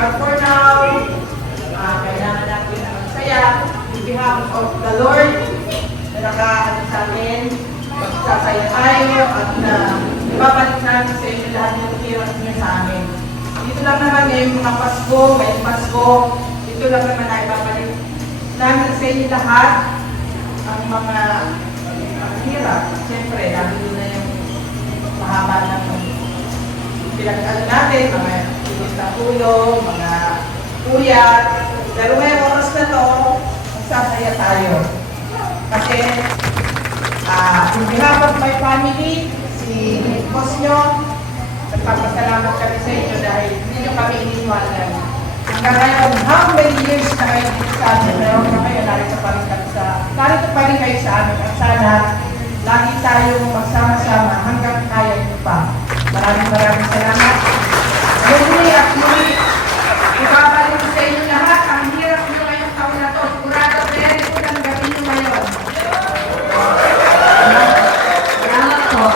But for now, kailangan natin na magsaya in behalf of the Lord na nakaano sa amin. Magsasaya tayo at ibabalik namin sa inyo lahat ng hirap niyo sa amin. Dito lang naman ngayong mga Pasko, ngayong Pasko, dito lang naman ay ibabalik namin sa inyo lahat ang mga hirap. Siyempre, namin na yung mahaba ng pinag-ano natin, mga inis na ulo, mga puyat. Pero ngayong oras na to, magsasaya tayo. Kasi, on behalf of my family, si boss nyo, nagpapasalamat kami sa inyo dahil hindi nyo kami iniwanan. Hanggang ngayon, how many years na kayo dito sa amin, pero hanggang ngayon, narito pa rin kayo sa amin. At sana, lagi tayong magsama-sama hanggang kaya nyo pa. Maraming salamat. Muli at muli, ibabalik sa inyo lahat. Ang hirap nyo ngayong taon na to. Sigurado, very good ang gabi nyo ngayon. Salamat po.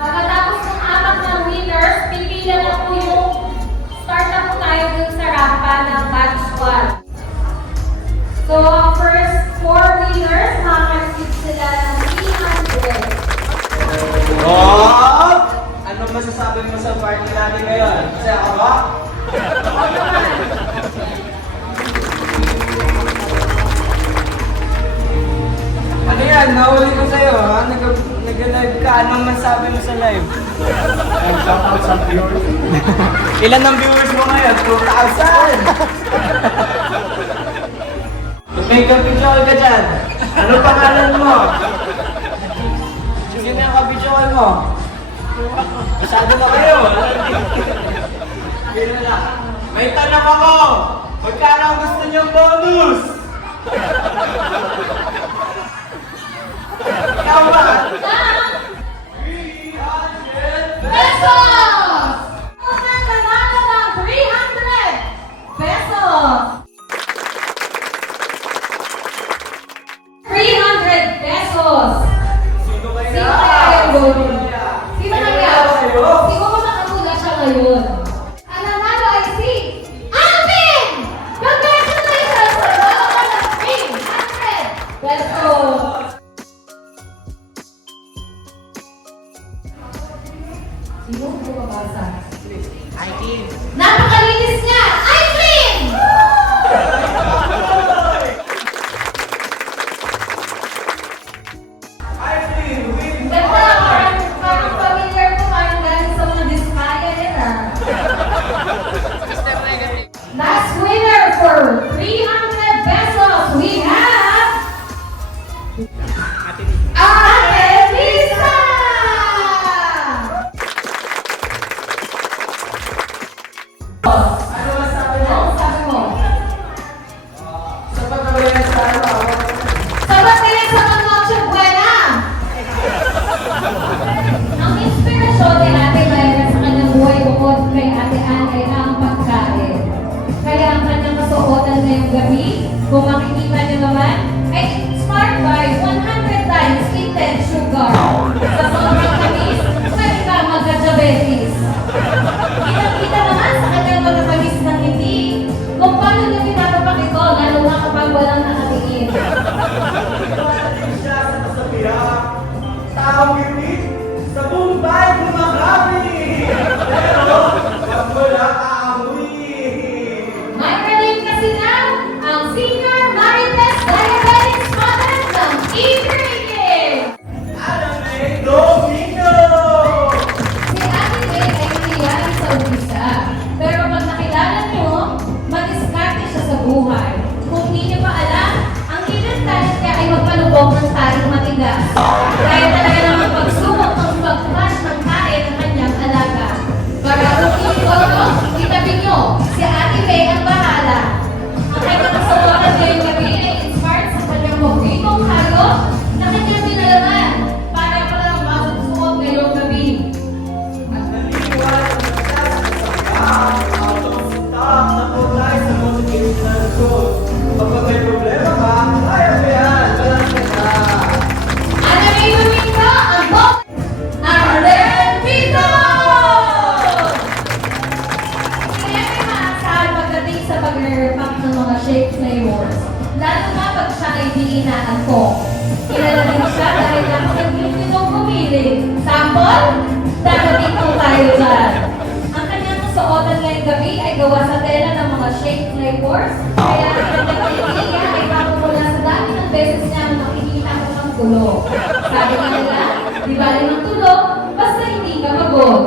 Pagkatapos ng apat na winners, pipila na po yung start na po tayo dun sa rampa ng batch 1. So, ang first 4 winners, makaka-receive sila ng 300. Oh! Ano masasabi mo sa party natin ngayon? Masaya ka ba? Ano yan? Nahuli ko sa'yo, ha? Nag-live ka. Anong masasabi mo sa live? Shout out sa viewers. Ilan ang viewers mo ngayon? 2,000! Mag-makeup picture ka dyan. Ano pangalan mo? Sino yung kapicture mo? Masyado na kayo. May tanong ako. Magkano ang gusto niyong bonus? Ikaw ba? 300 pesos! Ang nanalo ng 300 pesos! 300 pesos! Sino kayo Sino na? kaya yung bonus? Sino kaya? Sino? Siguro nakatula siya ngayon. Ang nanalo ay si Alvin! Congratulations! Nanalo ka ng 300 pesos! Sino ang bumabasa? Napakalinis niya! Aileen! Ganda! Parang familiar po parang galing sa mga diskaya yan ah. Last winner for 300 pesos, we have Ate Lisa! Ano masabi mo? Ano sabi mo? Sa pagkabayan sa ano? Sabat kayo sa mga Noche Buena! Ang inspirasyon ni Ate Myra sa kanyang buhay bukod kay Ate Ann ay ang pagkain. Kaya ang kanyang kasuotan ngayong gabi, kung makikita niyo naman, ay inspired by 100 times intense sugar. Sa sobrang tamis, pwede ka magka-diabetes. Kitang-kita naman sa kanyang magkakamis ng ngiti kung paano niya pinatapak ito, lalo na kapag walang nakatingin. Siya sa kasabihan. Taong ngiti sa buong bahay gumagabi. Pero, wag mo na aamoy. May name kasi na ang Senior Marites Diabetes loob ng taring matigas. Kaya talaga naman pagsubok ng pag-crush ng kain ng kanyang alaga. Pagkakutin ko, itabi nyo, si Ate May ang bahala. Ang kanyang kasawakan ngayong gabi ay inspired sa kanyang paboritong hayop na kanyang pinalaman para palang masusuot ngayong gabi. At naniniwala na siya sa stop na po tayo sa motivational quote. Kapag may problema ka, kaya mo yan. Walang ka. Ano na yung minto? Ang bok! Arlen Vito! Kaya may maasahan pagdating sa pag-repack ng mga shake flavors. Lalo na pag siya ay di inaangkong. Kilala din siya dahil napakagling nitong pumili. Sample? Darating po tayo dyan. Ang kanyang suotan ngayong gabi ay gawa sa tela ng mga shake flavors. Kaya ang kanyang pilihan ay mapumula sa dami ng beses niya makikita ko ng tulo. Sabi nga nila, di bali ng tulo, basta hindi ka pagod.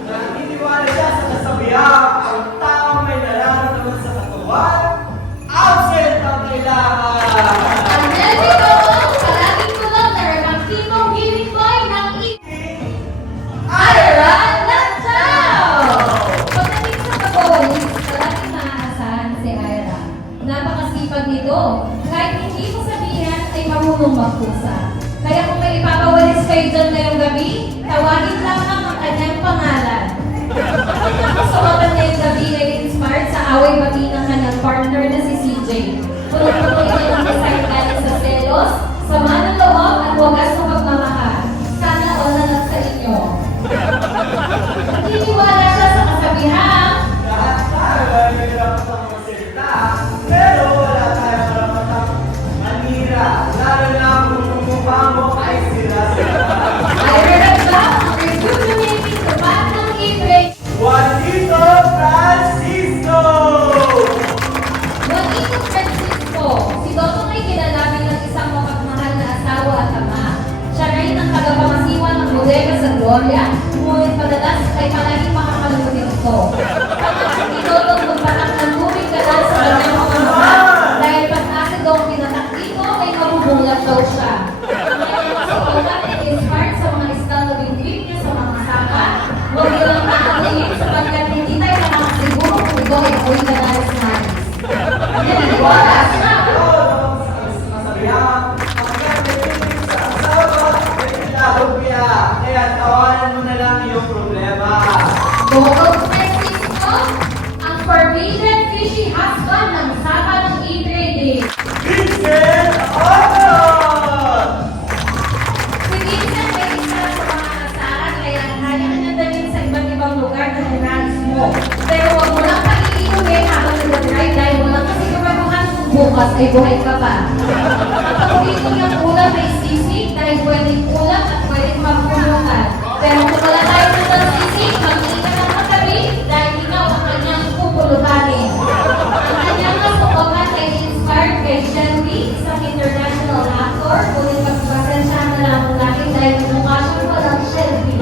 Naniniwala siya sa kasabihan, ang taong may nararamdaman sa katawan, absent ang kailangan. Ang Nelvito, palaging tulog na remaktimong healing boy ng Ira Lantaw! Pagdating sa pag-uwalis, palaging maaasahan si Ira. Napakasipag nito. Kahit hindi mo sabihan, ay marunong magpusa. Kaya kung may ipapawalis kayo dyan ngayong gabi, tawagin lamang ang kanyang pangalan. Ang kanyang kasuotan ngayong gabi ay inspired sa away-bati ng kanyang partner na si CJ. Punong-puno ito ng design galing sa selos, sama ng loob at wagas ng pagmamahal. Sana all na lang sa inyo. Naniniwala siya sa kasabihan, Lahat tayo ay may dapat ang mga salita, pero wala tayong karapatang manira, lalo na kung ang mukha mo ay sila-sila. I heard about ang rejuvenating sapat ng e-break. Juanito Francisco! Juanito Francisco, si Dotong ay kilala bilang isang mapagmahal na asawa at ama. Siya rin ang tagapangasiwa ng bodega sa Gloria, ngunit madalas ay palaging makakalimutin ito. Pagkakasya ni Dotong magpatak ng tubig kadal sa kanyang mga mukha dahil pag-asid daw ang pinatak dito ay mabubungat daw siya. Ang kanyang kasuotan ay inspired sa mga style na binibig niya sa mga saka. Huwag niyo lang nakakalimutin sapagkat hindi tayo nakakasiguro kung ito ay ako'y kadalas na naniniwala siya. Kaya tawanan mo na lang yung problema. Bukod Francisco, ang forbidden fishy husband ng sapa ng e-trading. Vincent Otto! Si Vincent ay isa sa mga asahan kaya kaya ka na dalhin sa iba't ibang lugar na niralis mo. Pero huwag mo lang pag-iinumin habang nag-drive dahil walang kasiguraduhan kung bukas ay buhay ka pa. Ang paborito niyang ulam ay sisig dahil pwedeng ulam at pwedeng mapulutan. Pero kung wala tayo ng sisig, mag-iingat ang katabi dahil ikaw ang kanyang pupulutanin. Ang kanyang kasuotan ay inspired kay Shelby, isang international actor, ngunit magpasensyahan na lamang natin dahil mukha siyang walang Shelby.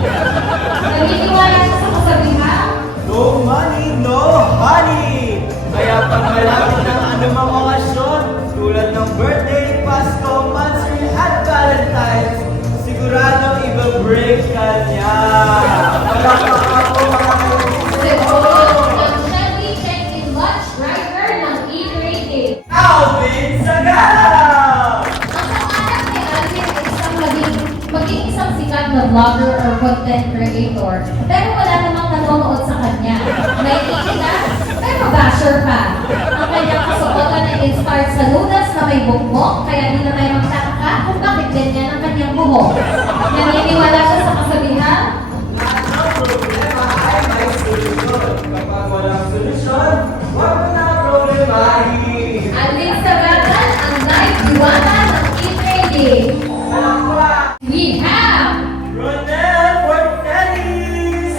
Naniniwala siya sa kasabihan, No money, no honey! Kaya pag malapit ng anumang okasyon, tulad ng birthday, Pasko, Monthsary, at Valentine's, siguradong iba-break ka niya. Wala pa ako ang Shelby check-in lunch driver ng E-rating. Alvin Sagala! Ang pangarap ni Alvin ay maging isang sikat na vlogger or content creator. Pero wala namang nanonood sa kanya. May iilan, pero basher pa. Ang kanyang kasuotan ay inspired sa noodles na may bukbok, kaya di na tayo magtataka kung bakit ganyan ang kanyang buhok. Naniniwala siya sa kasabihan, Lahat ng problema ay may solusyon. Kapag walang solusyon, huwag mo na problemahin. Alvin Sagatan ang live diwata ng E-trading. Palakpak! We have Ronel Fortelis!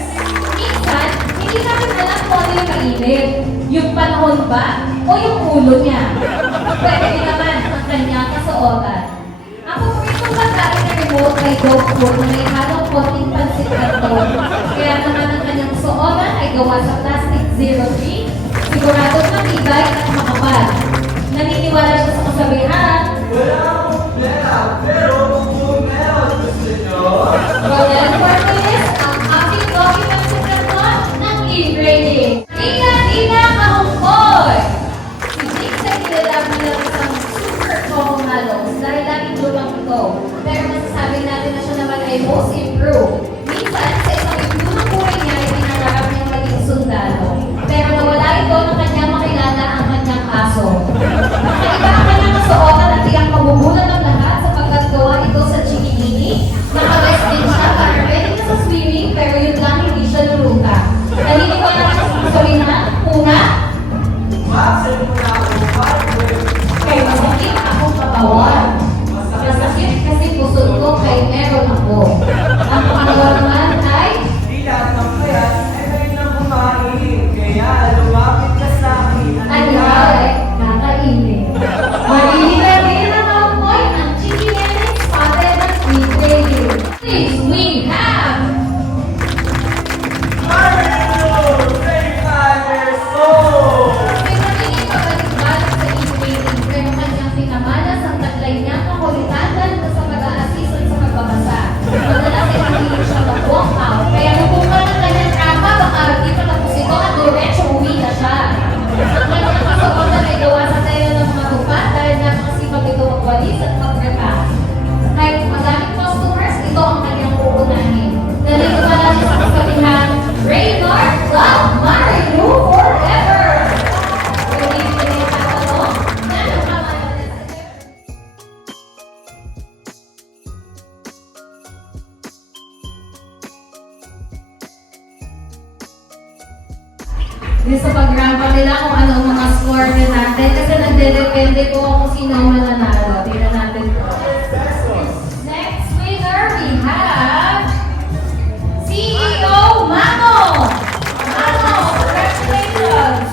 minsan, hindi namin alam kung ano yung mainit. Yung panahon ba o yung ulo niya. Pwede din naman ang kanyang kasuotan. Ang paboritong pagkain na remote ay dog food na may halong konting pansit canton. Kaya naman ang kanyang suotan ay gawa sa plastic 03, siguradong matibay at makapal. Naniniwala siya sa kasabihan, ay most improved. Minsan, sa isang ibunang buhay niya ay pinangarap niyang maging sundalo. Pero nawala ito nang kanyang makilala ang kanyang aso. Nakaiba ang kanyang kasuotan at iyang mabubulan ng lahat sapagkat gawa ito sa chikinini. Nakabes din siya para ready na sa swimming pero yun lang hindi siya luluta. Naniniwala siya sa kasabihan, una, Maxim muna ako, partner. kay masakit akong katawan. Masakit kasi pusod ko kay meron ako. Ang pangalawa naman ay Di lahat ng payat ay may nang kumain. Kaya lumapit ka sa akin. ay nakainin. Maliliga din ang amoy ng chicken and spotted at sweet baby. Please, we have Mario! 35 years old! may magiging pabalik-balik sa e-training pero kanyang pinamalas ang taglay niyang kakulitan dahil sa pag-a-assist sa pagbabasa. Madalas ay mahilig siya mag-walk out kaya hukuman ng kanyang trapa baka di pa tapos ito at diretso uwi na siya. Ang kanyang kasuotan ay gawa sa tela ng mga tupa dahil napakasipag ito magwalis at mag-repack. Kahit madaming customers, ito ang kanyang uunahin. Naniniwala siya sa kasabihan, Raymar, love Mario forever! Ready to be tatanong? Nanong kamalan? Di sa pag-rampa nila kung ano ang mga score din natin kasi nagdedepende po kung sino ang mananalo. Tingnan natin po. Next winner we have CEO Mamo! Mamo, congratulations!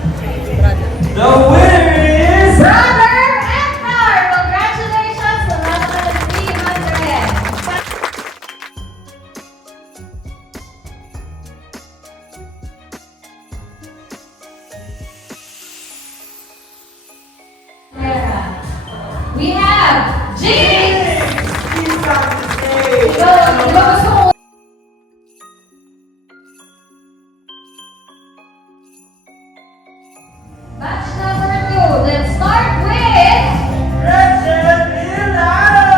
The winner is... Brother Edgar! Congratulations! Salamat ng 300! We have James! He's got to say... Ikaw gusto mo batch number 2. Let's start with Gretchen Milano!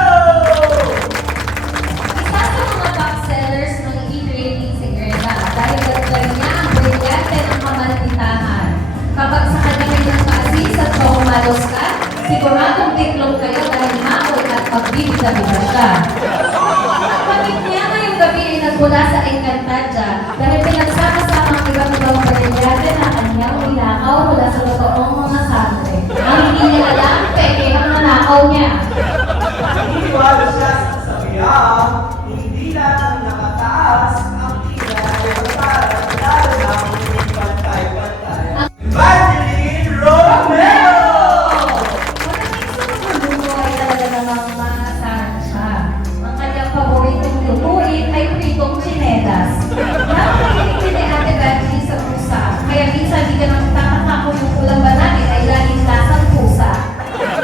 isa sa mga top sellers ng e-trading si Greta dahil dagdag niya ang brilyante ng kamalitahan. Kapag sa kanya may nagpa-assist at paumalos ka, siguradong tiklong kayo dahil makoy at pagbibida-bida siya. Ang pamit niya ngayong gabi ay nagmula sa Encantadia dahil pinagsama-sama ang iba't ibang brilyante na kanyang inakaw mula sa totoong mga sangre. Ang hindi niya alam, peke ang nanakaw niya. Iniwala siya sa kasabihan, hindi lang ang nakataas ang tila ay magparang lalo na kung hindi pantay-pantay. Evangeline Romero! Maraming luto ay talaga namang maasahan siya. Ang kanyang paboritong lutuin ay pritong chinelas. Napakahilig din ni Ate Benji sa pusa, kaya minsan di ka nang tataka kung yung ulam ba namin ay laging lasang pusa.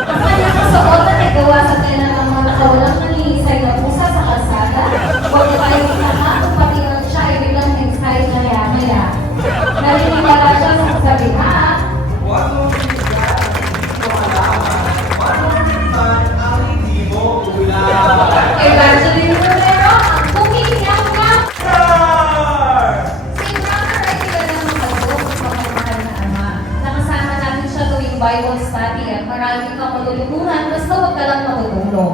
Ang kanyang kasuotan ay gawa sa tela ng mga nakawalang nanihisay na pusa sa kalsada. Huwag na tayong itama kung pati lang siya ay biglang inside na maya-maya. Naniniwala siya sa kasabihan, Huwag mong bigyan, hindi mo malaman. Huwag mong bigyan ang hindi mo ulam. Evangeline Romero, ang kumikiyang ka! Star! Si brother ay kilala ng kalbog sa pagmamahal na ama. Nakasama natin siya tuwing Bible study at maraming kang malulunguhan basta huwag ka lang matutulog.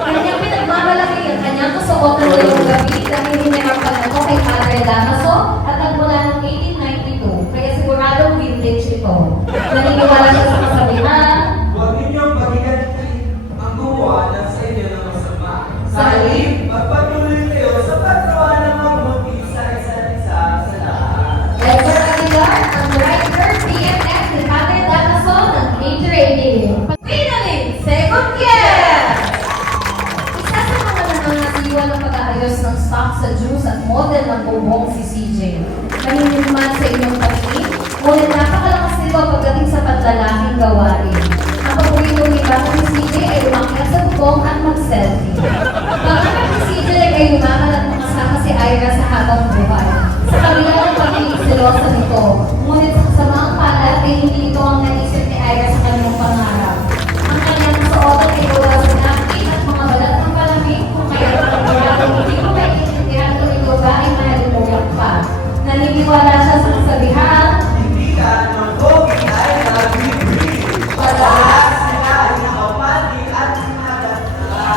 Kanyang pinagmamalaki ang kanyang kasuotan ngayong gabi dahil hinirapag ako kay Padre Damaso at nagmula noong 1892 kaya siguradong vintage ito. Naniniwala siya sa kasabihan, Huwag ninyong pagigantin ang gumawa ng sa inyo ng masama. Sa halip, magpatuloy kayo sa paggawa ng mabuti sa isa't isa sa lahat. Edgar Aguilar, ang driver BMX ni Padre Damaso ng A-Trading. Finally, second year! Isa sa mga nangangasiwa ng pag-aayos ng stock sa juice at model ng bubong si CJ. Naniniman sa inyong paningin, ngunit napakalakas nito pagdating sa panlalaking gawain. Ang paborito ni Bata ni CJ ay umakyat sa bubong at mag-selfie. Pagkakit ni CJ ay umamal at makasama si Ira sa habang buhay. Sa kabila ng pagiging silosa nito, ngunit sa kasamaang ay hindi ito ang naisip ni Ira sa kanyang pangarap. Ang kanyang suotan ay gawa sa napkin at mga balat ng palamig kung kaya hindi ko maiintindihan kung ito ba ay malulungan pa. Naniniwala siya sa kasabihan, Hindi ka mag-okay ay nag-free. Lahat sila ay nakapati at sumagat na.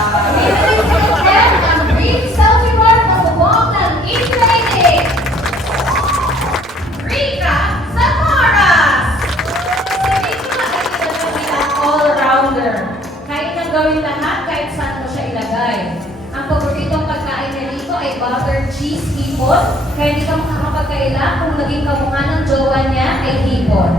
ang brief self-reward na bubong ng e-training. Rika Zamoras! Si Rika ay kilala bilang all-rounder. Kahit nang gawin lahat, kahit saan mo siya ilagay. Ang paboritong pagkain ni Rico ay butter cheese hipon, kaya hindi ka makakapagkaila kung naging kamukha ng jowa niya ay hipon.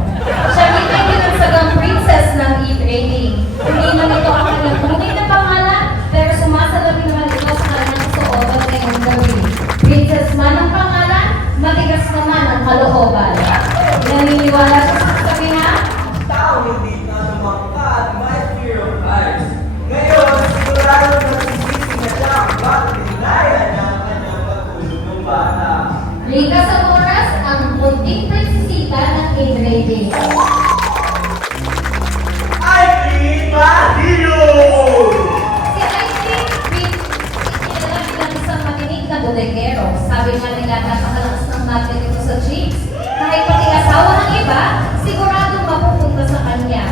Siya din ay binagsagang princess ng e-training. Hindi man ito ang kanyang tunay na pangalan, pero sumasalamin naman ito sa kanyang suotan ngayong gabi. Princess man ang pangalan, matigas naman ang kalooban. Naniniwala siya sa kasabihan, Tao hindi na lumangka at may fear of heights. Ngayon, sigurado nagsisisi na siya ang bakit dinaya niya ang kanyang pagtulog ng bata. Rika Zamoras, ang munting prinsesita ng e-training. Ay, Bahilo! Si Ice Cream, kilala bilang isang matinig na bodegero. Sabi nga nila napakalakas ng magnet ito sa chicks. Kahit pati asawa ng iba, siguradong mapupunta sa kanya.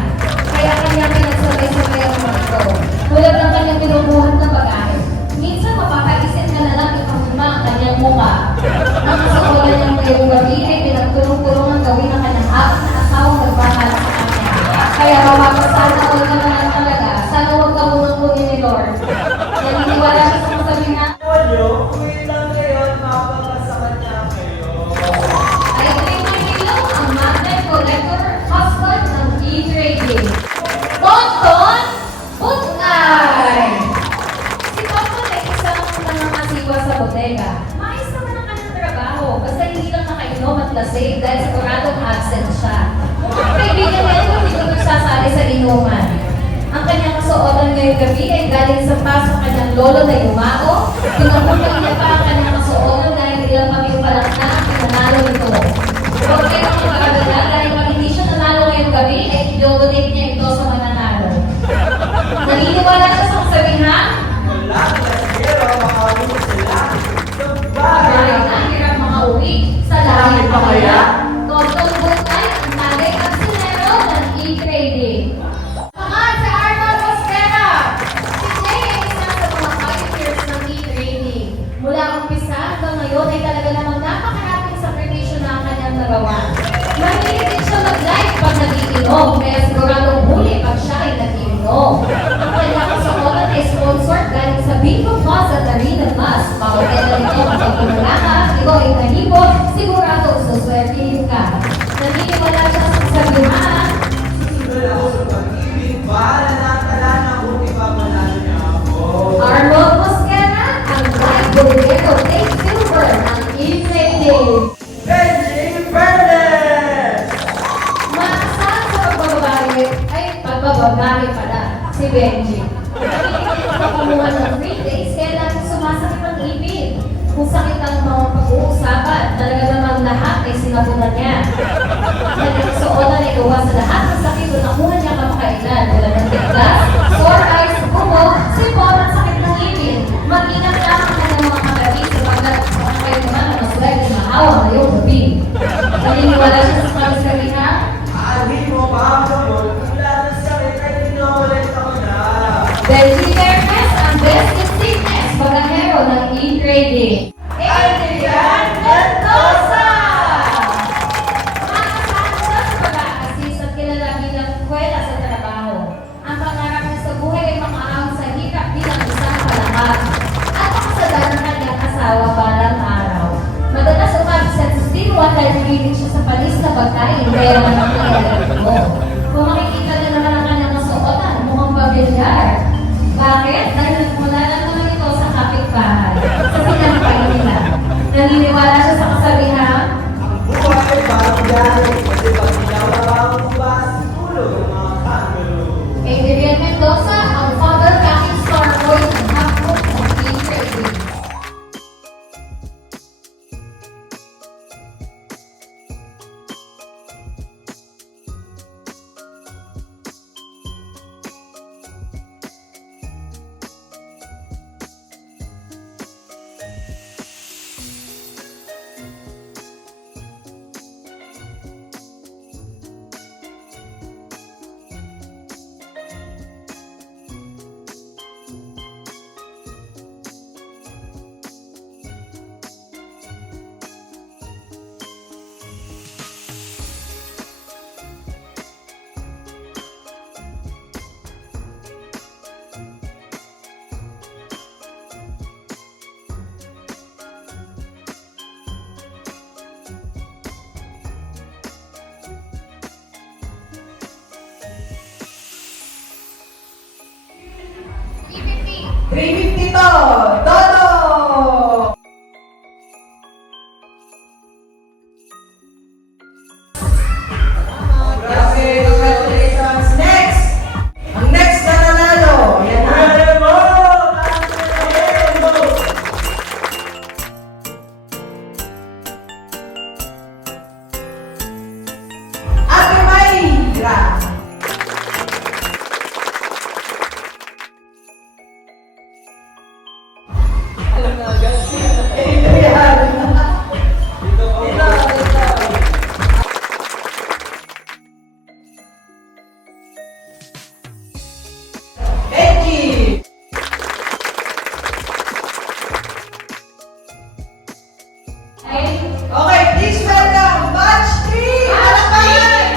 Kaya kanya pinagsabay-sabay ang mga ito. Tulad ng kanyang pinubuhat na bagahe. Minsan mapapaisin ka na lang ipamuma ang kanyang mukha. Ang kasukulan niyang ngayong gabi ay pinagtulong-tulong ang gawin ng kanyang apat na asawang nagbahala sa kanya. Kaya mapapasana all ka naman talaga. Sana huwag ka munang kunin ni Lord. Naniniwala siya sa kasabihan, Polyo, uwi lang kayo at mapapasakit niya kayo. ay Manilo ang magnet collector husband ng e-trading. Tonton Butay! Si Tonton ay isang nangangasiwa sa bodega. Maayos naman ang kanyang trabaho, basta hindi lang nakainom at lasing dahil siguradong absent siya. Mukhang kaibigan niya ito, hindi ko nagsasali sa inuman. Ang kanyang kasuotan ngayong gabi ay galing sa paso kanyang lolo na yumao. Pinupunan niya pa ang kanyang kasuotan dahil ilang pamilya pa lang na ang pinanalo nito. Huwag kayong mag-alala dahil pag hindi siya nanalo ngayong gabi, ay i-donate niya ito sa mananalo. Naniniwala siya sa kasabihan, Wala na pero makawin sila. bahay Sabay! na hirap makauwi sa langit pa kaya. Tonton Butay ang tagay at silero ng e-trading. Pangalan sa Arnold Rosquera. Si Jay ay isa sa mga pioneers ng e-trading. Mula umpisa hanggang ngayon ay talaga namang napakaraming sakripisyo na ang kanyang nagawa. Mahilig din siya mag-live pag nag-iinom, kaya siguradong huli pag siya ay nag-iinom. Ang kanyang kasuotan ay sponsored galing sa Bingo Plaza at Arena Plus. Bawal kaya nito ang pagpunula ka, ikaw ay nahibo, sigurado suswertihin ka. Naniniwala siya sa kasabihan, Sisimula ako sa pag-ibig, bahala na ang tala na kung ipapanalo niya ako. Arnold Mosquera, ang live bodegero take silver ng e-trading. Benji Fernandez! Maasahan sa pagbababae ay pagbababae pala, si Benji. Sa kumuha ng free days, kaya lagi sumasakit ang ipin. Kung sakit ang mga pag-uusapan, talaga namang lahat ay sinabunan niya. Nagkakasuotan ay gawa sa lahat ng sakit na nakuha niya kamakailan. Tulad ng tiglas, sore eyes, bumo, sipon at sakit ng ipin. Mag-ingat lang ang kanyang mga kagabi sapagkat kung kayo naman ang maswerte mahawa ngayong gabi. Naniniwala siya sa kasabihan, Hindi mo pa ang gamot, kung lahat ng sakit ay tinulit ako na. Benji Perez ang best in fitness pagkahero ng e-trading. Adrian Mendoza! Maasahan siya sa pag-aasis at kilala bilang kwela sa trabaho. Ang pangarap niya sa buhay ay makaahon sa hirap bilang isang palakad. At makasadal ng kanyang asawa balang araw. Madalas umabsent sa stimulan dahil nahilig siya sa panis na pagkain kaya naman ang kailangan mo. Kung makikita niyo naman ang kanyang kasuotan, mukhang pamilyar. Bakit? Dahil nagmula lang naman ito sa kapitbahay. Sa sinampay nila. Naniniwala siya sa kasabihan, Buhay ay parang biyahe, kasi pag ginawa ka ang bubas, tulog ang mga kangaroo. Adrian Mendoza, ang father casting star boy ng Hapon ng e-trading. 350 to! Todo! Grabe, congratulations! Next! Ang next na nanalo, yan na. Remo! Ate Mayra! Benji! Okay, please welcome Batch 3! Palakpakan!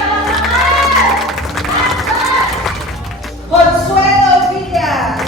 Consuelo Villas!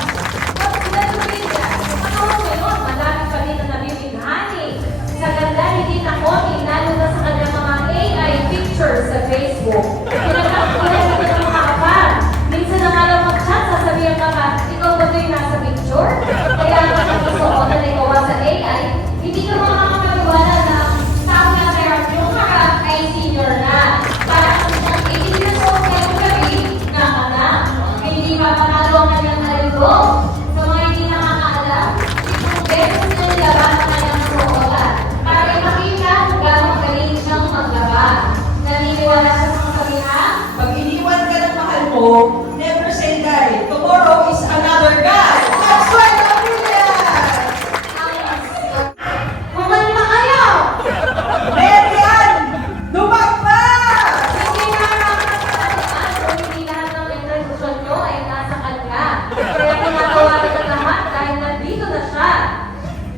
Sa ganda ni Tita Connie, lalo na sa kanyang mga AI pictures sa Facebook. Pinagkakakulan ka ng mga kapal. Minsan na nga lang mag-chat, sasabihan ka ka, ikaw ba ito yung nasa picture? Kaya ang nakasuot na ikaw sa AI, hindi ka makakapaniwala na tao na meron yung harap ay senior na. Para kung siyang 18 years old ngayong gabi, nanganak. Hindi pa panalo ang kanyang naligo. Sa mga hindi nakakaalam, itong beses na nilabas ang kanyang suotan. Para ipakita kung gano'ng galing siyang maglaba. Naniniwala siya sa kasabihan? Pag iniwan ka ng mahal mo, never say die. Tomorrow is another guy. Consuelo Villas! Kumalma kayo! Marian! Lumagpa! Hindi nakakasalahan kung hindi lahat ng introduction nyo ay nasa kanya. Kaya pinatawagan ng lahat dahil nandito na siya.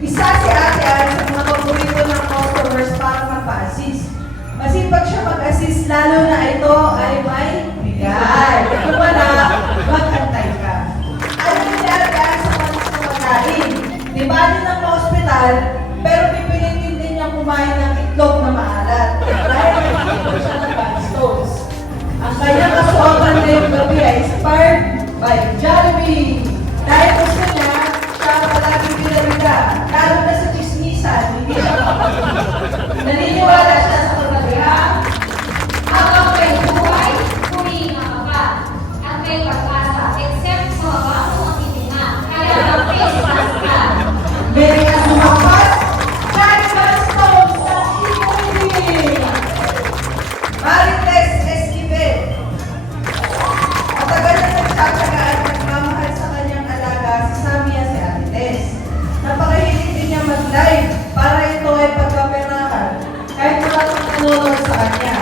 Isa si Ate Ann sa mga paborito ng customers para magpa-assist. Masipag siya mag-assist, lalo na ito ay may bigay. Kung wala, mag-antay ka. Ayaw ni Ate Ann sa panis na pagkain. Di ba din ng hospital, pero pipilitin din niya kumain ng itlog na maalat. Dahil nagkikita siya ng gallstones. Ang kanyang kasuotan ngayong gabi ay inspired by Jollibee. Dahil gusto niya, siya ang palagi bida-bida. Lalo na sa chismisan, hindi siya makapagod. Naniniwala siya sa kagabihan. Habang may buhay, humihinga ka pa. At may pag-asa, except sa mabaho ang hininga. Kaya mag-face mask ka. Mary Ann Lumapat, Johnny Gallstones sa Inuwi. Marites Esquivel. Matagal na nagtsatsaga at nagmamahal sa kanyang alaga si Samia si Ate Tess. Napakahilig din niya mag-live para ito ay pagkaperahan kahit wala kang nanonood sa kanya.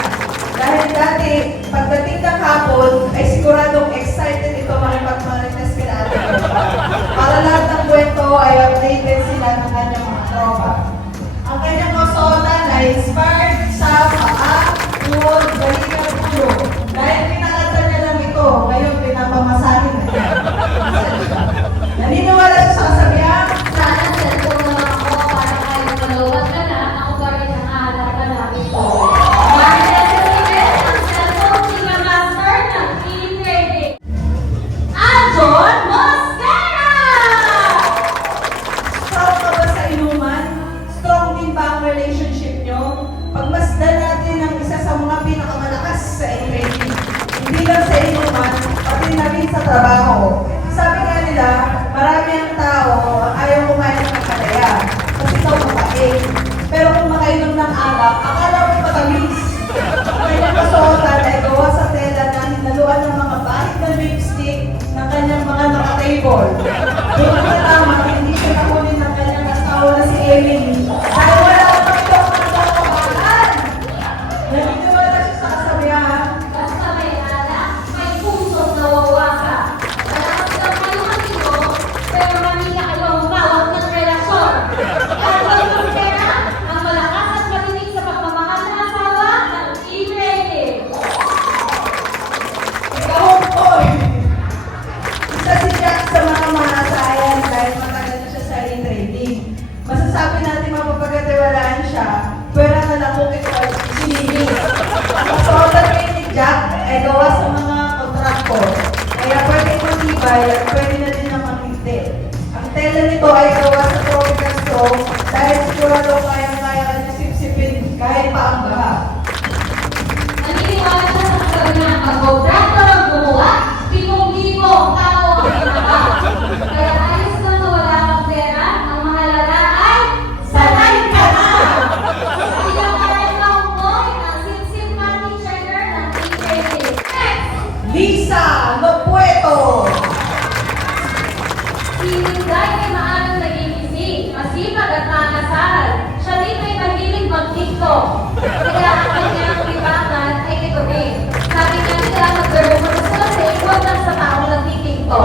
Dahil dati, pagdating ng hapon, ay siguradong excited ito makipag-marites kina Ate Tess. Para lahat ng kwento ay updated sila ng kanyang mga tropa. Ang kanyang kasuotan ay inspired sa paa, tuhod, balikat, ulo. Dahil pinakanta niya lang ito, ngayon pinapamasahin na niya. Naniniwala siya sa kasabihan? Sana cellphone na lang ako para kayo malawat ka na, ako pa rin ang aalaga namin po. Marites Esquivel, ang cellphone Chica Master ng Team Trading. Ajon Mosquera! Strong ka ba sa inuman? Strong din ba ang relationship nyo? Pagmasdan natin ang isa sa mga pinakamalakas sa trading. Hindi lang sa inuman, pati na rin sa trabaho. Sabi nga nila, marami ang tao ayaw kumain ng kalaya kasi daw mapait. Pero kung makainom ng alak, akala mo matamis. Kanyang kasuotan ay gawa sa tela na hinaluan ng mga bahid na lipstick ng kanyang mga naka-table. Doon na lamang, hindi siya nakunin ng kanyang asawa na si Emily. Dahil wala pa ito ang nakabahan. Naniniwala siya sa kasabihan. Basta may alak, may pusong nawawasa. Malakas lang dito. Kaya ang kanyang libangan ay ito rin. Sabi nga nila, mag-garbo sa kasi huwag lang sa taong nagtitikto.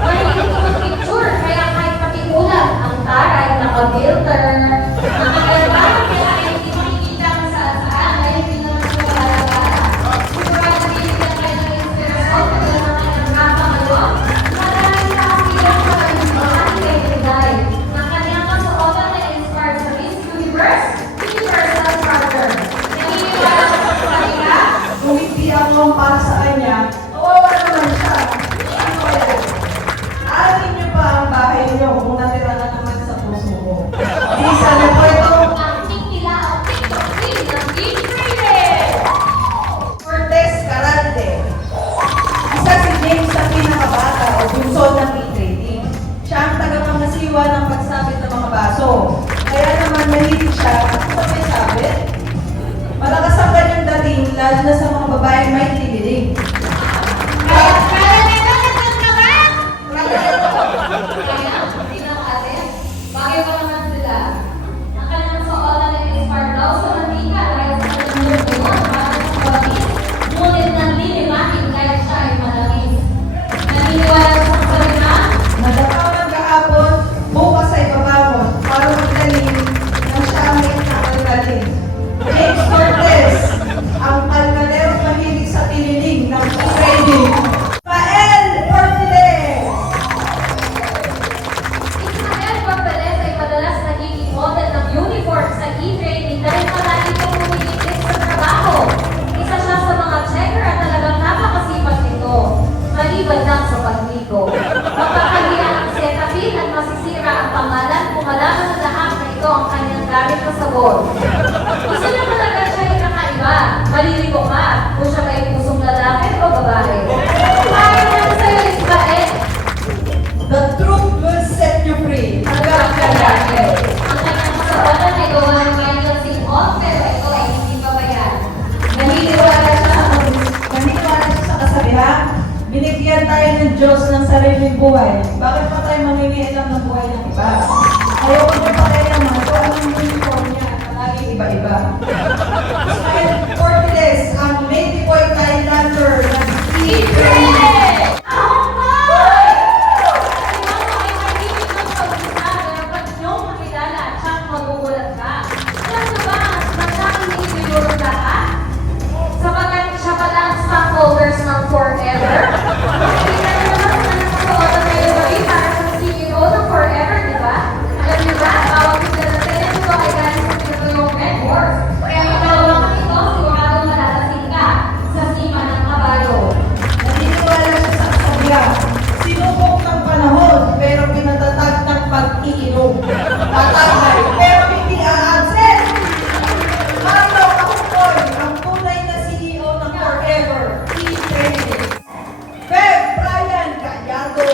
Mahilig ito picture, kaya kahit pati ulan, ang taray naka-filter. Ang kanyang kaya ay hindi makikita kung saan-saan, ay hindi naman siya malalabanan. Sigurado bibigyan kayo ng inspirasyon, kaya ng kanyang rapa ngayon. Marami na ang ilang pag-imbang kay Inday. Ang kanyang kasuotan na inspired sa Miss Universe, Universal Partner. Naniniwala ko sa kanila, Kung hindi ako ang para sa kanya, kawawa naman siya. Ano kaya? Alin niyo pa ang bahay niyo kung natira na naman sa puso ko. Isa na po ito. ang king nila ang TikTok queen ng Big Rated. Cortez Carante. Isa si James sa pinakabata o bunso ng e-trading. Siya ang tagapangasiwa ng pagsabit ng mga baso. Kaya naman mahilig siya sa may sabit. Malakas ang kanyang dating, lalo na sa mga babaeng may tiniling. Kaya nito naman! Kaya, bilang ate, bagay pa naman sila. Ang kanilang suotan ay inspired daw sa mantika dahil sa kanilang buwan para sa batis. Ngunit nanlilimahin dahil siya ay malangis. Naniniwala sa kanila, Nagkakaroon kahapon, bukas ay babangon para magdaling ng siya ang may nakalgaling. James Cortez, ang alkalero mahilig sa tiniling ng trading. Pael Ortiles! Ismael Cortez ay madalas nagiging model ng uniform sa e-training dahil palagi itong umiitis sa trabaho. Isa siya sa mga checker at talagang napakasipag nito. Maliban lang sa pagliko. Mapakahiya ang setapin at masisira ang pangalan kung malaman ng lahat na ito ang kanyang gamit na sabon. Gusto niya talaga siya ay kakaiba. Maliligo ka kung siya may pusong lalaki o babae. Kaya naman sa'yo, Ismael. The truth will set you free. Hanggang kalaki. Ang kanyang kasawalan ay gawa ng Michael Simon, pero ito ay hindi pa ba yan? Naniniwala siya sa kasabihan, binigyan tayo ng Diyos ng sariling buhay. Bakit pa tayo mangingialam ng buhay ng iba? Ayoko niya pa kaya naman kung anong uniform niya na laging iba-iba. Ismael Cortez, ang Lady Boy Thailander ng e-training. Stockholders ng Forever. Makikita niyo naman na nakasuotan kayo gabi para sa CEO ng Forever, di ba? Alam niyo ba, bawat isa na sila nito ay galing sa tinatuyong Red Horse. Kaya magkalawa ka ito, siguradong malalasing ka sa sima ng kabayo. Naniniwala siya sa kasabihan, sinubok ng panahon pero pinatatag ng pag-iinom. Tatagay pero hindi a-absent. Marlo Kahukoy, ang tunay na CEO ng Forever e-training. Feb Brian Callado.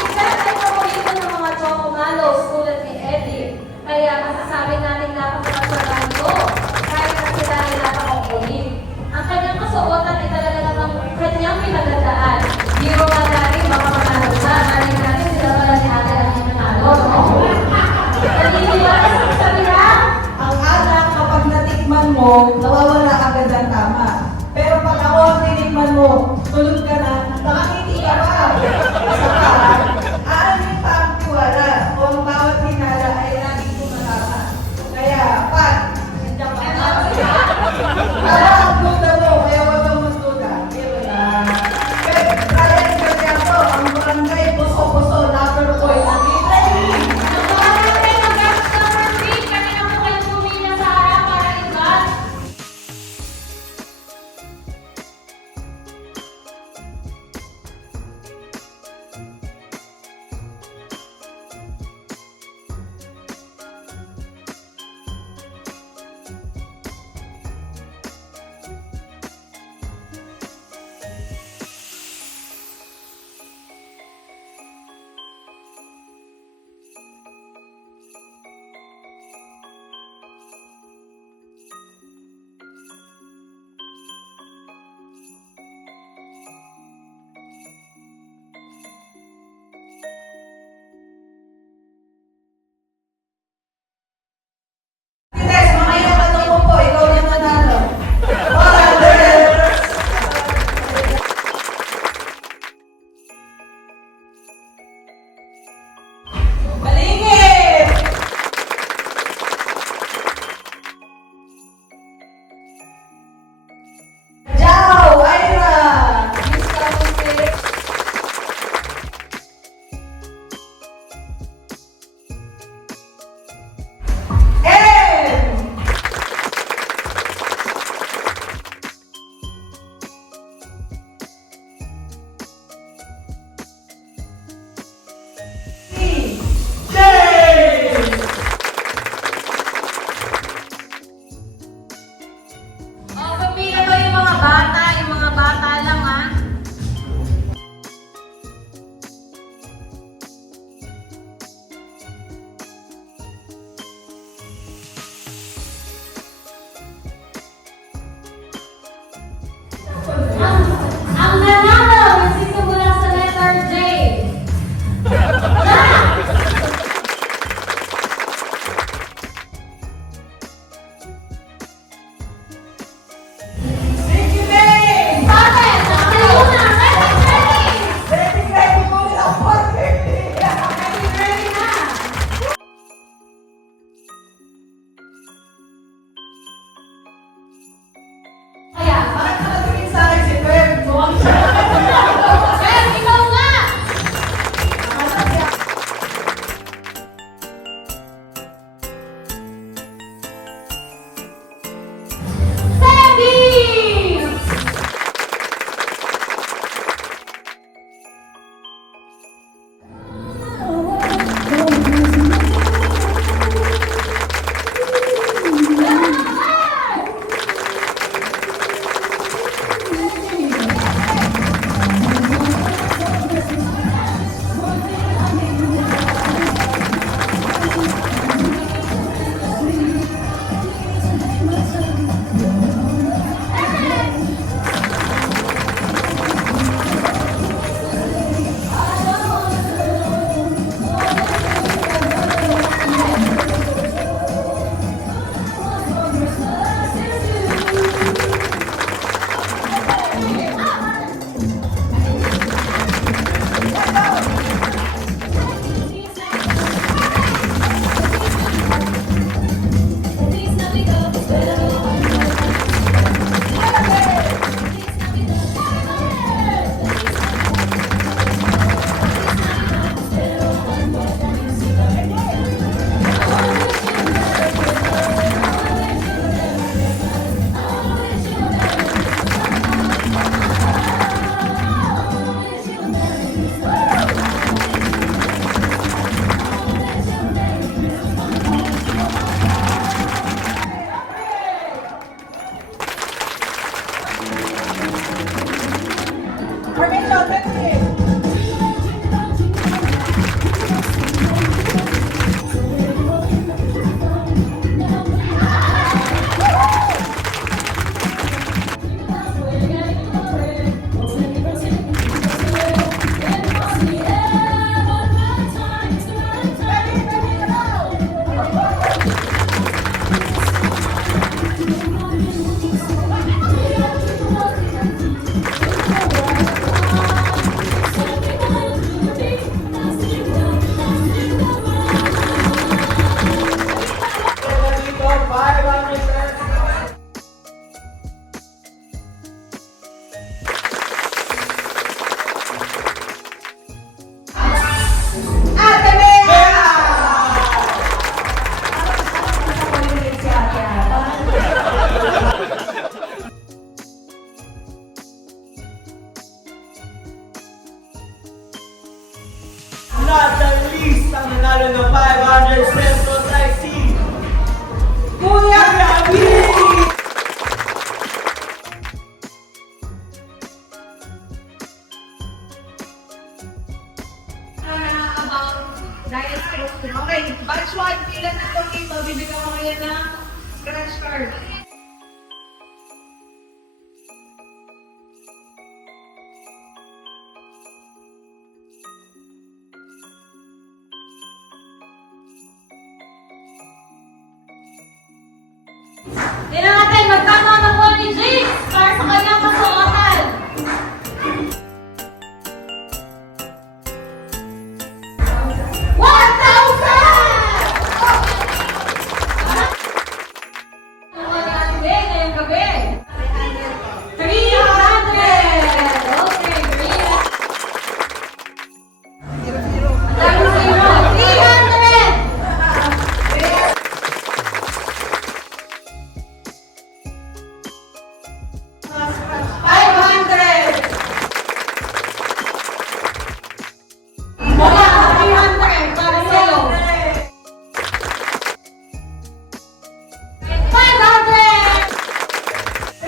Isa ay paborito ng mga chocomalos tulad ni Eddie. Kaya masasabi natin napakasarap ito kahit na sila ay napakakulit. Ang kanyang kasuotan ay talaga namang kanyang pinagdadaan. Biro nga natin baka manalo na. Narinig natin sila pala ni ate ang nanalo, no? Naniniwala sa kasabihan? Ang alak kapag natikman mo, nawawala agad ang tama. Pero pag ako ang tinikman mo, tulog ka na, nakangiti ka pa. Sa pa, aalin pa ang tiwala o ang bawat hinala ay lagi tumatama. Kaya, pag, nandiyan ka na. Para ang duda mo, kaya huwag kang magduda. Pero na. Kaya, Brian Callado, ang barangay Puso-Puso, lover boy ng e-training. Ang mga natin ang guest number 3, kanina po kayo pumila sa harap para iwan. Dito, 500 pesos. Ate Bea! Not the least, ang nanalo ng 500 pesos ay si Kuya Gabi! About diet script. Okay, batch 1, ilan na ito dito? Bibigyan ko kayo ng scratch card. Tingnan natin, magkano ang nakuha ni Jinx para sa kanyang kasuotan. Nakuha ni Ate Bea ngayong gabi. 300! Okay, 300 para sa'yo. 500!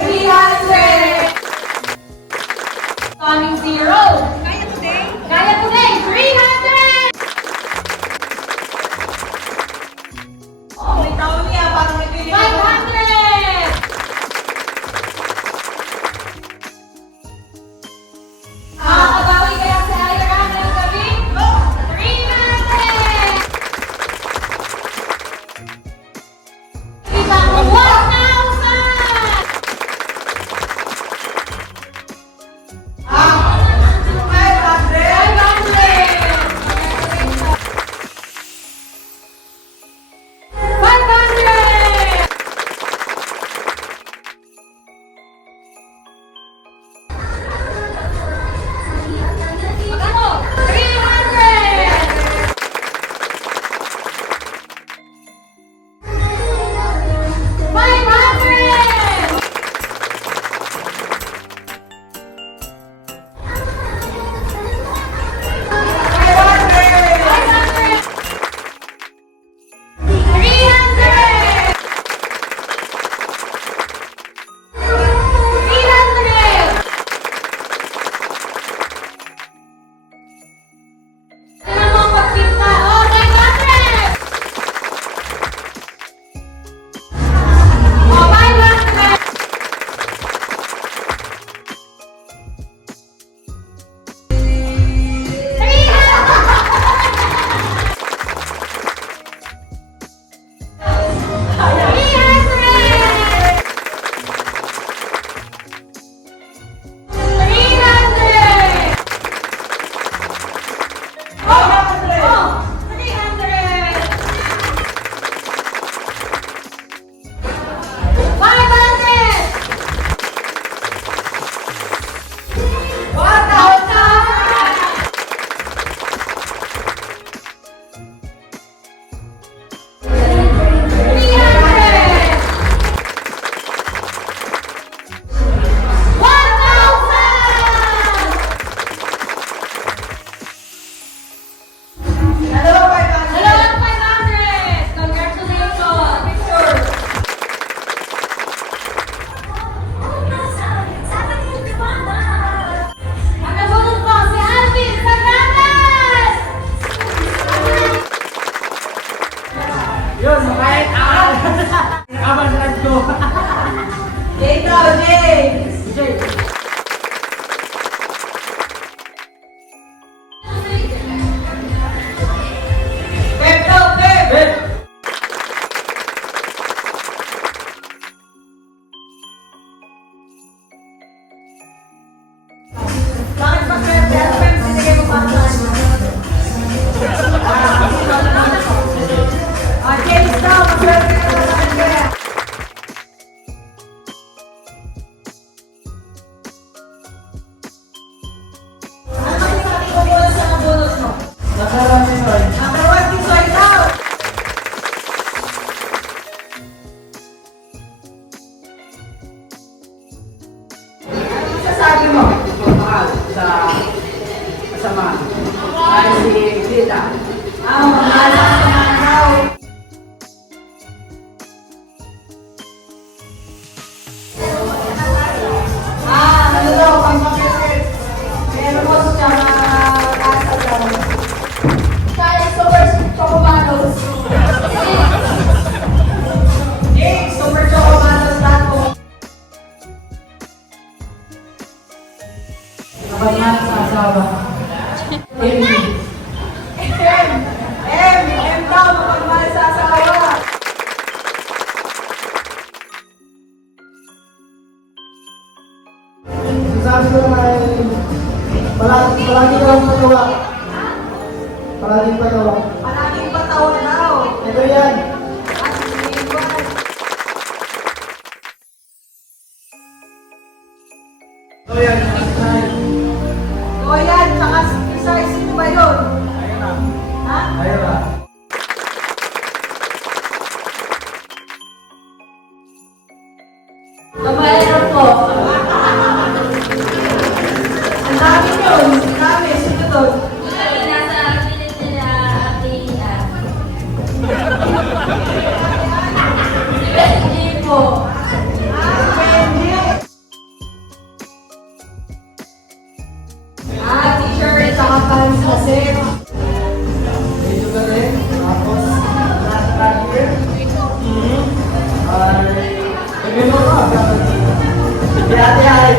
Ay, sige, Lila. Mahal sa samahan daw. Ano daw, pangpakit. Meron mo siya kasa daw. Kaya super chocomanos. Yay! Super chocomanos lahat po. Nabanyan sa asawa. M daw, mapagmahal sa asawa. Sabi ko naman ay palagi kang patawa. Palaging patawa. Palaging patawa daw. Ito yan. At iwan. Ito yan. O yan, tsaka isa, sino ba yun? Ayun na. Ha? Ayun na. Kabayero po. Ang dami yun. Ang dami. Sino doon? Nasa pilit nila ating Benji po. Benji. Teacher, tsaka fans kasi. Medyo ka rin. Tapos, last year. Ay, mo ka. Yate ay.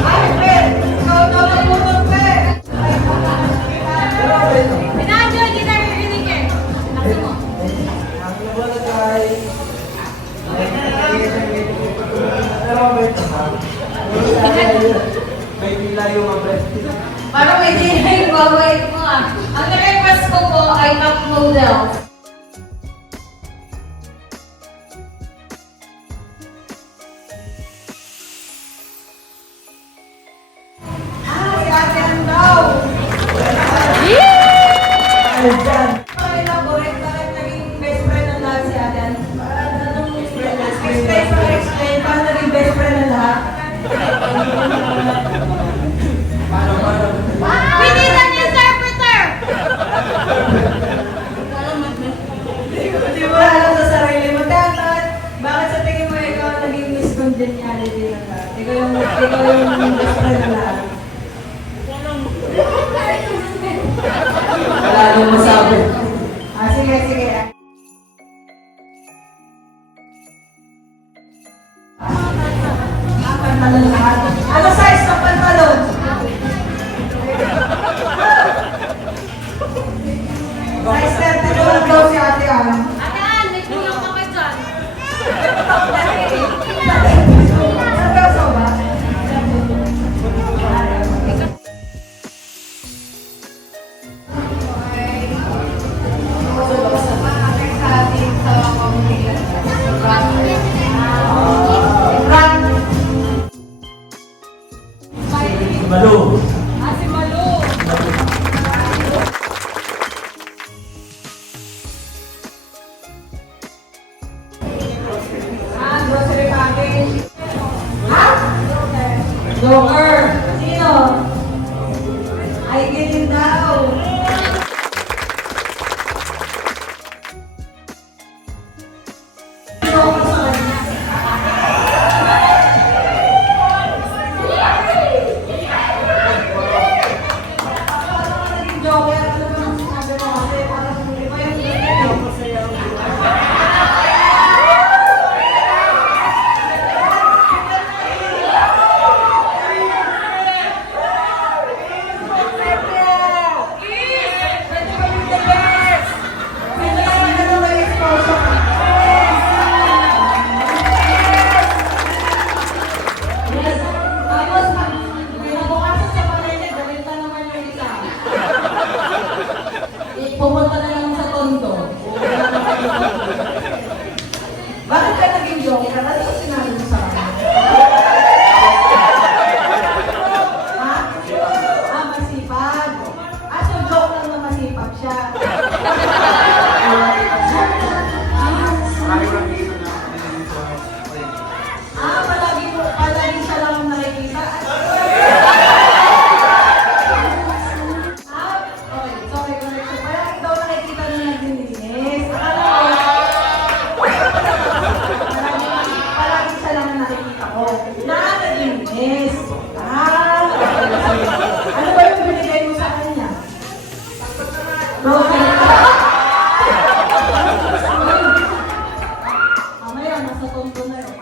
Ay, Ben! Ikaw daw ang putot, Ben! Pero, pero. Pinadyo, hindi na ririnig eh. Nakita mo. Ang nabalag ay. May pila yung mga Parang may dinay babait mo ah. Ang request ko po ay top noodles. Si Ate Ann daw! Ay, dyan. Ang elaborate, bakit naging best friend ng lahat si Ate Ann? Explain, paano naging best friend ng lahat? We need an interpreter! Di mo alam sa sarili mo. Bakit sa tingin mo ikaw ang naging Miss Congeniality ng lahat? Ikaw yung best friend ng lahat. Wala nang masabi. Sige, sige. Pantalon lahat. Ano size ng pantalon? Size 32 daw si Ate Ann. Ate Ann, may tulong ka pa dyan. Seryoso ba?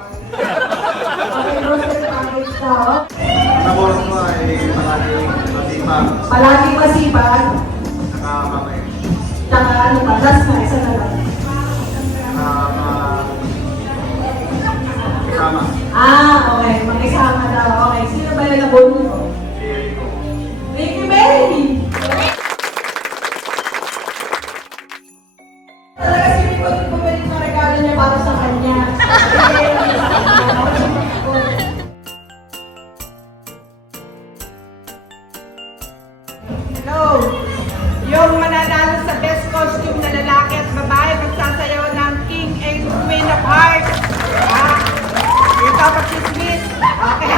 Okay, grocery package daw. Sa boss mo ay palaging masipag, Palagi masipag. nakamamay, Tsaka ano pa, last na, isa na lang. kasama, Okay, mag-isama daw. Okay, sino ba yung nabunod ko? Ricky Mary! Talaga si Rico, bumalik na regalo niya para sa kanya. Hello! Yung mananalo sa best costume na lalaki at babae magsasayaw ng King and Queen of Hearts. Yung dapat si Smith. Okay.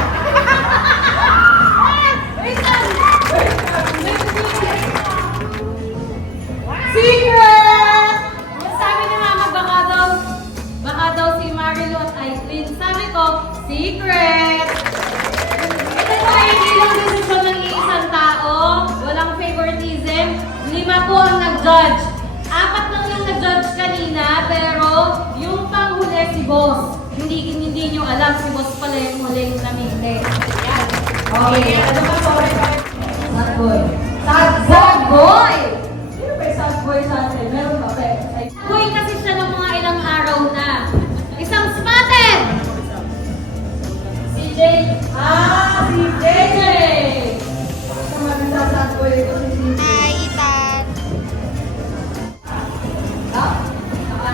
Secret! Sabi ni Mama, baka daw si Marilu at Aislinn. Sabi ko, secret! Ito po ay hindi lang desisyon ng iisang tao. Walang favoritism. 5 po ang nag-judge. 4 lang yung nag-judge kanina, pero yung panghuli si Boss. Hindi nyo alam, si Boss pala yung huling namili. Yan. Okay, ano ba? Sorry. Sad boy. Sad Sad boy! Sino ba yung sad boy sa atin? Meron ba? Ay, Boy kasi siya ng mga ilang araw na. Isang spotted! Si Jay. si JJ! Sa maganda sad boy ito si CJ.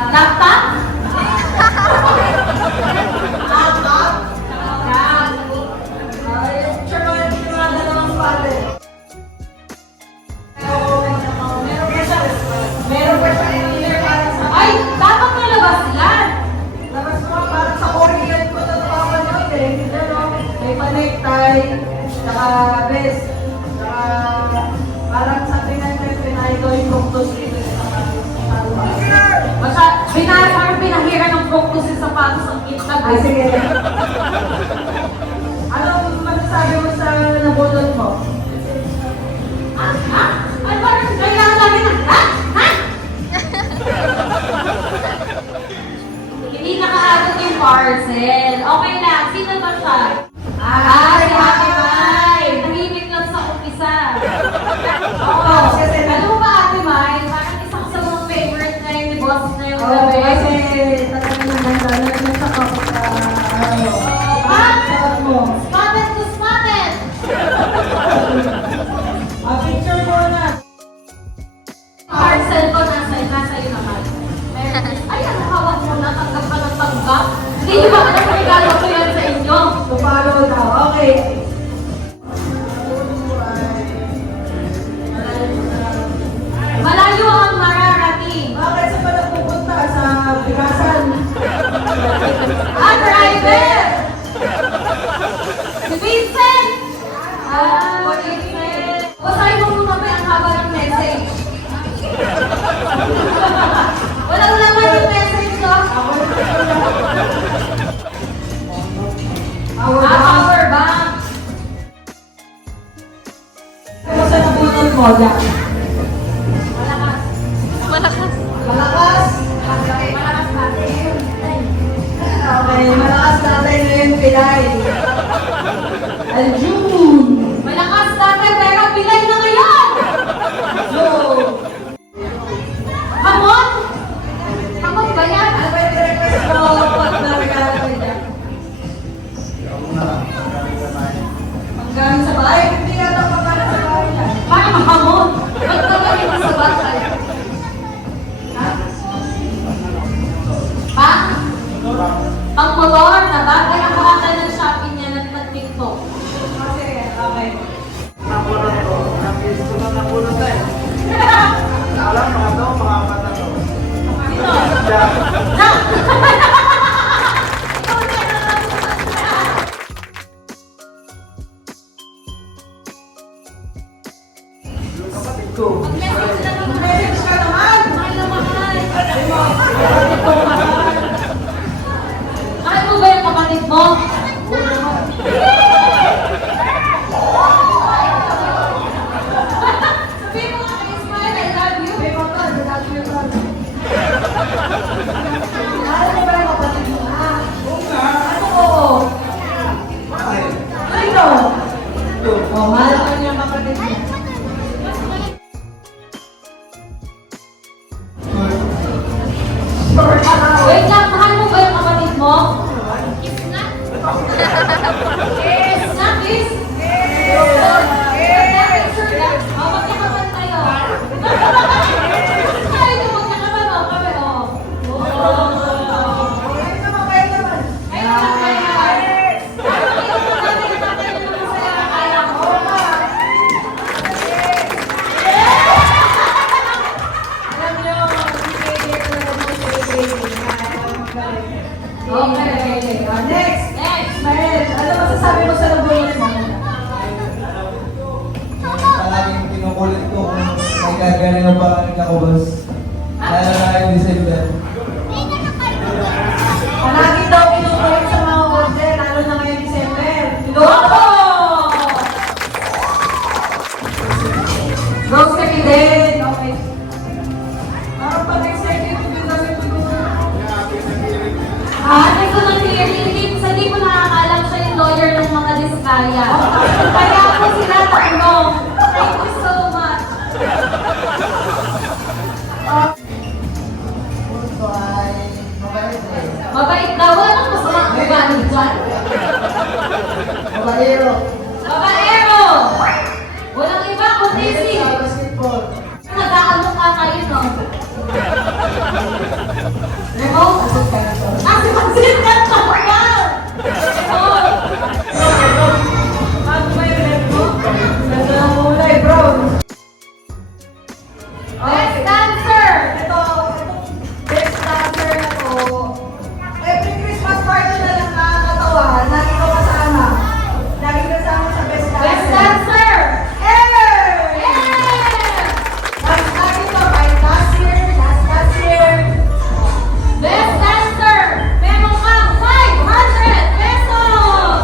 Laptop? Laptop? Ay, tsaka yung mga dalawang spotted. Meron pa siya in-clear para sa... Ay, dapat nalabas yan! Labas mo, parang sa Korean ko na napapanood eh. Ano, may pa-necktie, tsaka vest, tsaka parang sa pinay ko yung cactus dito sa Pinahira ng focus sa sapatos ang kitag. Ay, sige. Anong masasabi mo sa nabulot mo? Ay, parang kailangan lagi na, Hindi nakaagad yung parcel. Okay lang, sino ba siya? Si Ate Mai! Tahimik lang sa umpisa. Oo. Kasi Alam mo ba, Ate Mai, parang isa ko sa mga favorite na yung boss na yung gabi. kasi talagang naganda na sa kapag sa ano. Sarap mo. Spotted to spotted! Picture mo na. Parcel ko nasa iyo naman. Ay, ano hawak mo na? Tanggap ka ng tanggap? Hindi nyo ba alam kung regalo ko yan sa inyo? Tupalo daw. Okay. Malayo ang mararating. Bakit sa pala pupunta sa bigasan? Driver! Si Vincent! Vincent! Basahin mo muna ba ang haba ng message? Walang laman yung message, no? Power bank! Ano sa nabunod mo? Jack? Malakas. Malakas? Malakas natin. Okay, malakas natin ngayon pilay. Aljun! Malakas natin pero pilay na ngayon! So, Hamon? Hamon ba yan? ano ba yung request mo pag naregalo ko dyan? Panggamit sa bahay? Hindi yata panggamit sa bahay yan. Parang hamon. Magpagaling mo sa bahay. Ha? Pang motor na bagay ako ata ng shopping niya ng TikTok. Kasi, okay. Napulot ko. Napis ko na napulot na eh. Alam, mga to, mga mata to. Sino? Jack. Jack! Kapatid ko. Mag-message na naman. Message ka naman! Mahal na mahal. Mahal mo ba yung kapatid mo? Sabihin mo nga kay Ismael, I love you. May mga tao, dati yung tao. Ano ba yung kapatid mo? Oo nga. ko, boss. Lalo na yung December. Palagi daw pinukulit sa mga order, lalo na ngayong December. Loko! Grocery din. Okay. Parang pag-executive yun kasi Hindi ko lang hearing. Hindi ko nakakalam siya yung lawyer ng mga diskaya. Kaya ako sila tanong. Thank you so much. Mabait daw. Wala nang masamang ugali dyan. Babaero. Babaero! Walang iba kundi si... Nag-aalok ka kayo, no? Remote? Si Pansin ka pa ba? Oh! Ano ba yung red mo? Ganda ng kulay, brown. Best dancer! Best dancer na to. Every Christmas party na lang nakakatawa. Lagi ko kasama. Lagi kasama sa best dancer. Best dancer! Eh! Lagi to, kahit last year. Best dancer! Meron kang 500 pesos!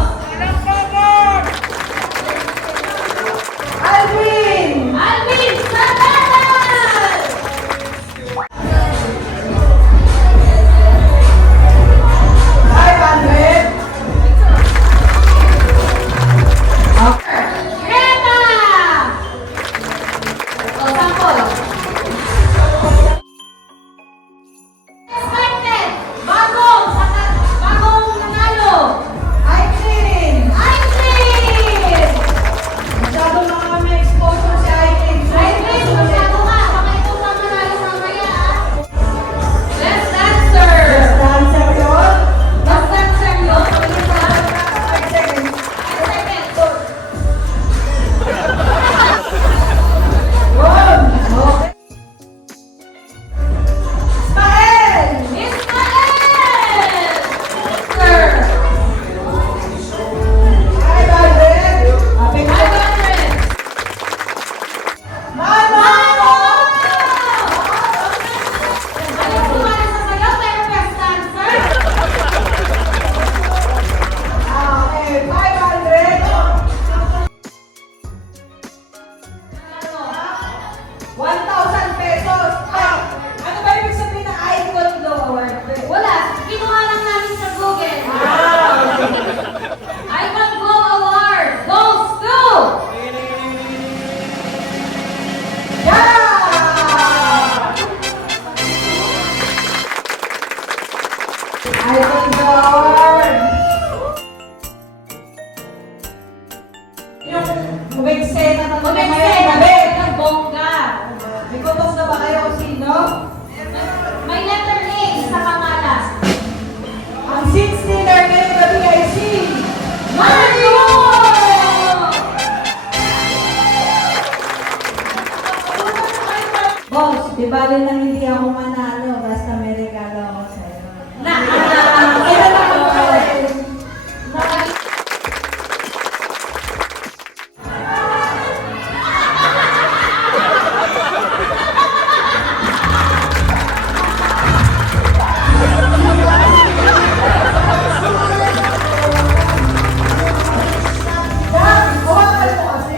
Alvin! Alvin Sandalan! Hi, Alvin! Greta! O, sample. Expected! Bagong nanalo! Aileen! Aileen! Masyado na kami exposure si Aileen. Aileen, masyado ka. Baka ikaw na manalo mamaya, ah. Best dancer! Best dancer yun. Best dancer yun. Five seconds. Yun! Okay. Ismael! Ismael! Sir! Hi, Alvin! Happy 500! Mano! Ayaw sumali sa sayaw, pero best dancer! Okay, 500. 1,000 pesos. Ay, ano ba ibig sabihin na Icon Glow Award? Wala, kinuha lang namin sa Google. Icon Glow Award goes to... Yeah! Icon Glow Award. Yung umekse na tatlo na Umekse ngayon, na gabi. ng bongga. May kutos na ba kayo kung sino? May letter A sa pangalan. Ang seat stealer ngayong gabi ay si Mario! Boss, di ba rin nang hindi ako manalo basta may regalo ako sa'yo. Na, Kaya lang ako kayo. Hawakan mo kasi.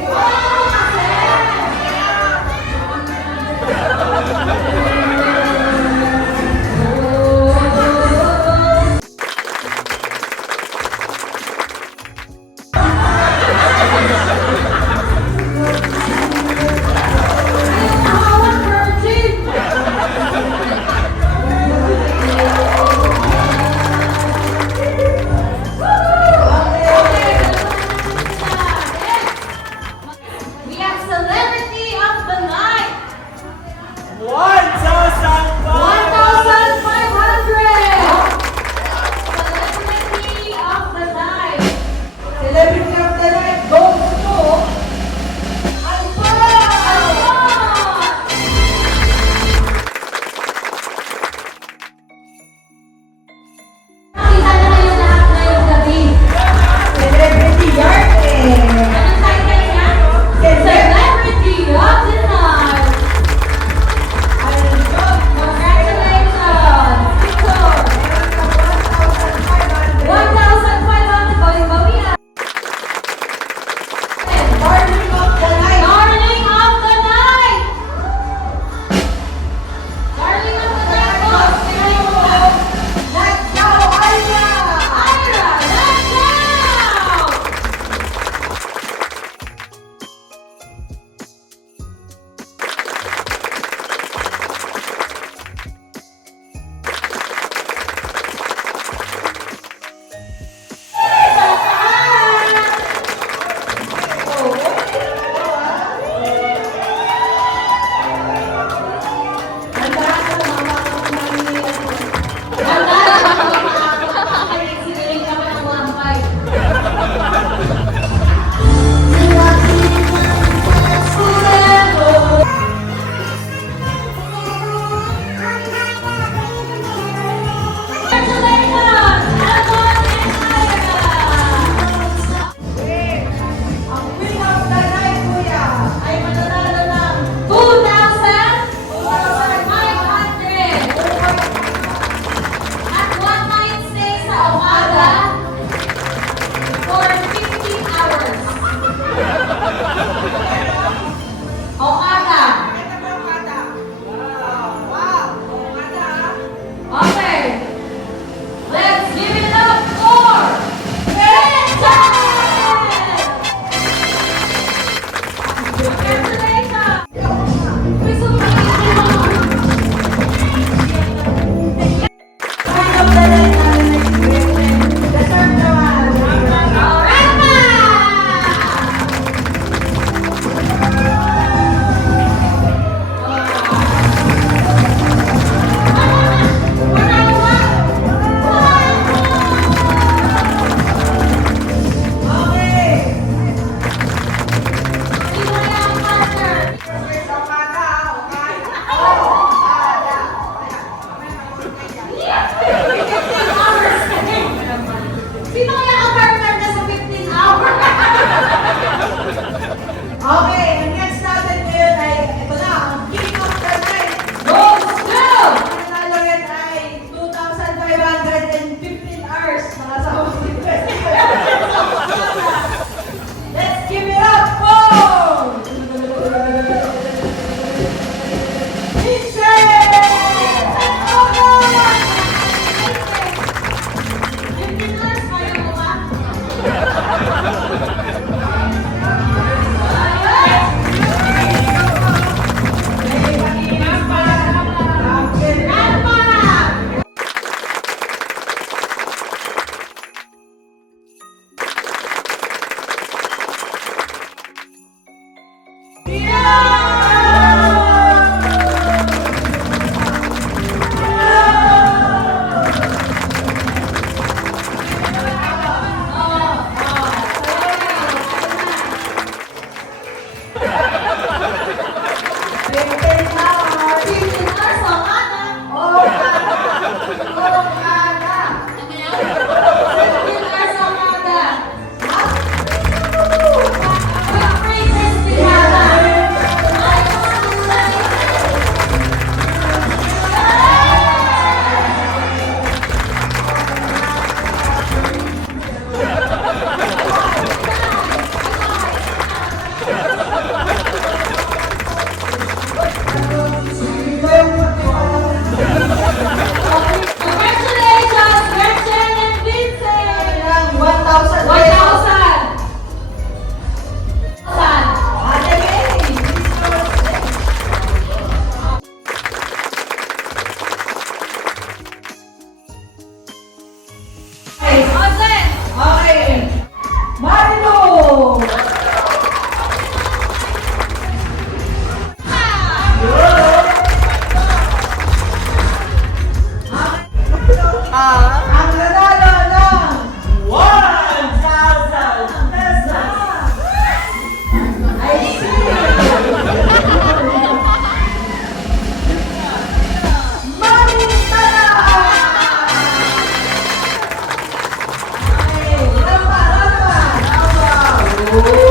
Confidence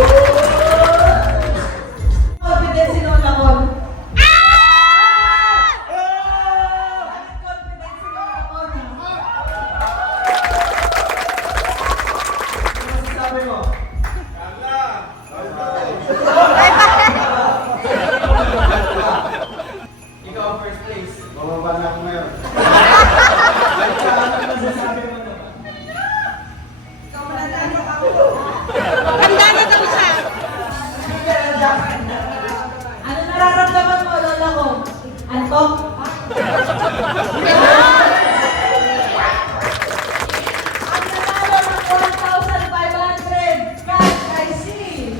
si Lola Con. Confidence si Lola Con. Ano masasabi mo? Ikaw ang first place. Bababa na ako ngayon. Ano masasabi mo naman? Ikaw manatalo ako. Ano nararamdaman mo, Lola Con? Antok? Ang nanalo ng 1,500 cash, I see.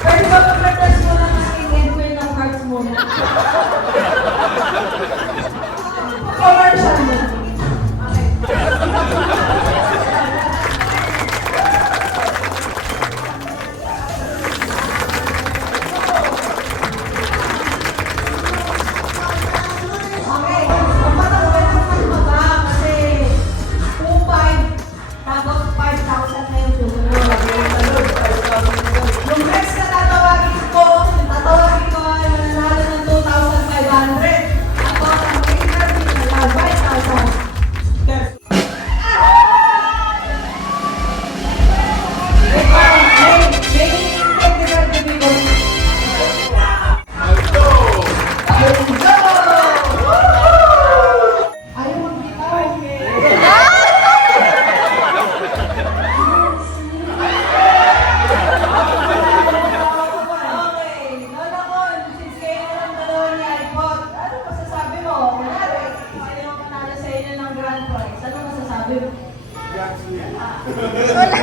Pwede ba mag-request mo lang ang end ng hearts muna? Commercial mo. Okay. Okay. Magpatawin naman mo ba? Kasi 2,500 tapos 5,000 na yung susunod. Yung next na tatawagin ko ay nanalo ng 2,500. Ako ang winner na 5,000. Ayaw magbitaw. Okay, Lola Con, since kayo na lang dalawa ni iPod, ano masasabi mo? Kunwari, sino yung panalo sa inyo ng grand prize? Ano masasabi mo? Wala?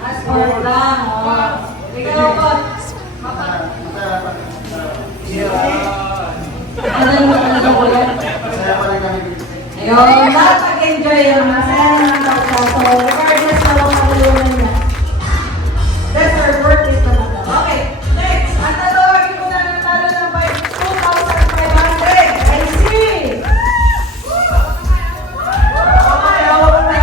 Passport lang. Oh. Ikaw, Con. Ano ko yan? Masaya pa rin kami. Ayun, lahat nag-enjoy yung masaya naman ako. So, regardless na lang matulungan niya. That's our work is naman. Okay, next. Ang tatawagin ko na nanalo ng 2,500. I see! Okay, ako na.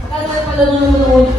Magkano kayo pala nung